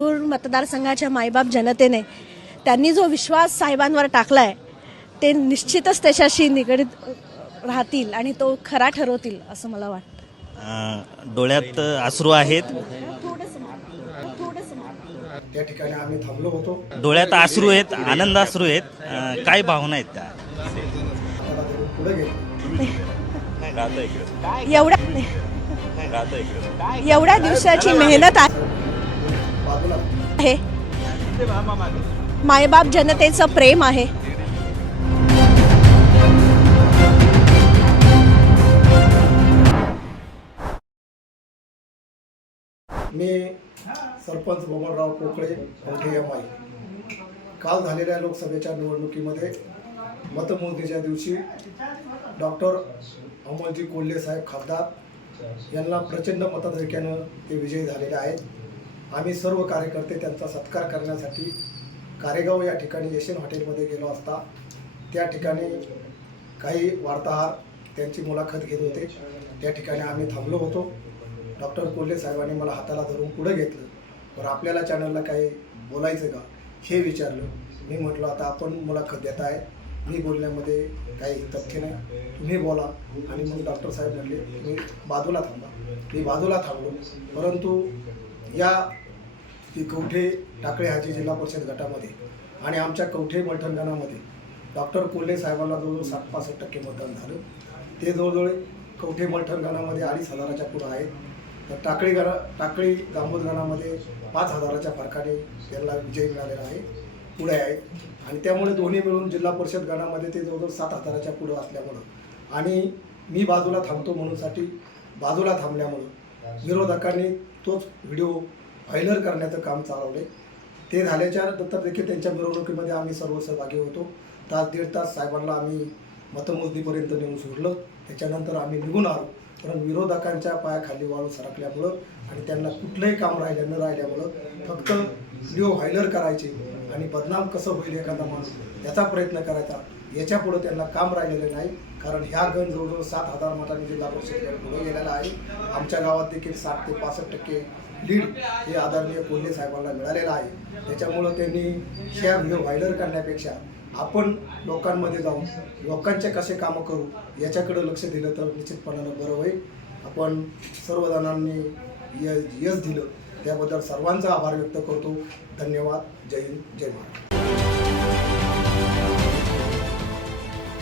नागपूर मतदारसंघाच्या मायबाप जनतेने त्यांनी जो विश्वास साहेबांवर टाकलाय ते निश्चितच त्याच्याशी निगडीत राहतील आणि तो खरा ठरवतील असं मला वाटतं. अ, डोळ्यात अश्रू आहेत. त्या ठिकाणी आम्ही थांबलो होतो. डोळ्यात अश्रू आहेत आनंद अश्रू आहेत. काय भावना आहेत त्या? एवढ्या एवढ्या दिवसाची मेहनत बाजूला आहे. मायबाप जनतेचं प्रेम आहे. मी सरपंच बबनराव पोकळे मोठे एम आय काल झालेल्या लोकसभेच्या निवडणुकीमध्ये मतमोजणीच्या दिवशी डॉक्टर अमोलजी कोल्हे साहेब खासदार यांना प्रचंड मताधिक्यानं ते विजयी झालेले आहेत. आम्ही सर्व कार्यकर्ते त्यांचा सत्कार करण्यासाठी कारेगाव या ठिकाणी यशन हॉटेलमध्ये गेलो असता. त्या ठिकाणी काही वार्ताहर त्यांची मुलाखत घेत होते. त्या ठिकाणी आम्ही थांबलो होतो. डॉक्टर कोल्हे साहेबांनी मला हाताला धरून पुढे घेतलं. बरं आपल्याला चॅनलला काही बोलायचं का? हे विचारलं. मी म्हटलं आता आपण मुलाखत देत आहे. मी बोलण्यामध्ये काही तथ्य नाही. तुम्ही बोला. आणि मग डॉक्टर साहेब म्हटले तुम्ही बाजूला थांबा. मी बाजूला थांबलो. परंतु या की कवठे टाकळे हाजी जिल्हा परिषद गटामध्ये आणि आमच्या कवठे मलठणगणामध्ये डॉक्टर कोल्हे साहेबांना जवळजवळ साठ पासष्ट टक्के मतदान झालं. ते जवळजवळ कवठे मलठणगणामध्ये अडीच हजाराच्या पुढं आहेत. तर टाकळी गणा टाकळी दामोद पाच हजाराच्या फरकाने त्यांना विजय मिळालेला आहे. पुढे आहे आणि त्यामुळे दोन्ही मिळून जिल्हा परिषद गणामध्ये ते जवळजवळ सात हजाराच्या पुढं असल्यामुळं आणि मी बाजूला थांबतो म्हणूनसाठी बाजूला थांबल्यामुळं विरोधकांनी तोच व्हिडिओ ऑयलर करण्याचं काम चालवले. ते झाल्याच्यानंतर देखील त्यांच्या मिरवणुकीमध्ये आम्ही सर्व सहभागी होतो. तास दीड तास साहेबांना आम्ही मतमोजणीपर्यंत नेऊन सोडलं. त्याच्यानंतर आम्ही निघून आलो. कारण विरोधकांच्या पायाखाली वाळू सरकल्यामुळं आणि त्यांना कुठलंही काम राहिलं न राहिल्यामुळं फक्त व्हिडिओ व्हायलर करायचे आणि बदनाम कसं होईल एखादा माणूस याचा प्रयत्न करायचा. याच्यापुढं त्यांना काम राहिलेलं नाही. कारण ह्या गण जवळजवळ सात हजार मतांनी जिल्हा परिषद पुढे गेलेला आहे. आमच्या गावात देखील साठ ते पासष्ट टक्के लीड हे आदरणीय कोल्हे साहेबांना मिळालेलं आहे. त्याच्यामुळं त्यांनी ह्या व्हिडिओ व्हायरल करण्यापेक्षा आपण लोकांमध्ये जाऊन लोकांचे कसे कामं करू याच्याकडे लक्ष दिलं तर निश्चितपणानं बरं होईल. आपण सर्वजणांनी य यश दिलं. त्याबद्दल सर्वांचा आभार व्यक्त करतो. धन्यवाद. जय हिंद. जय महाराष्ट्र.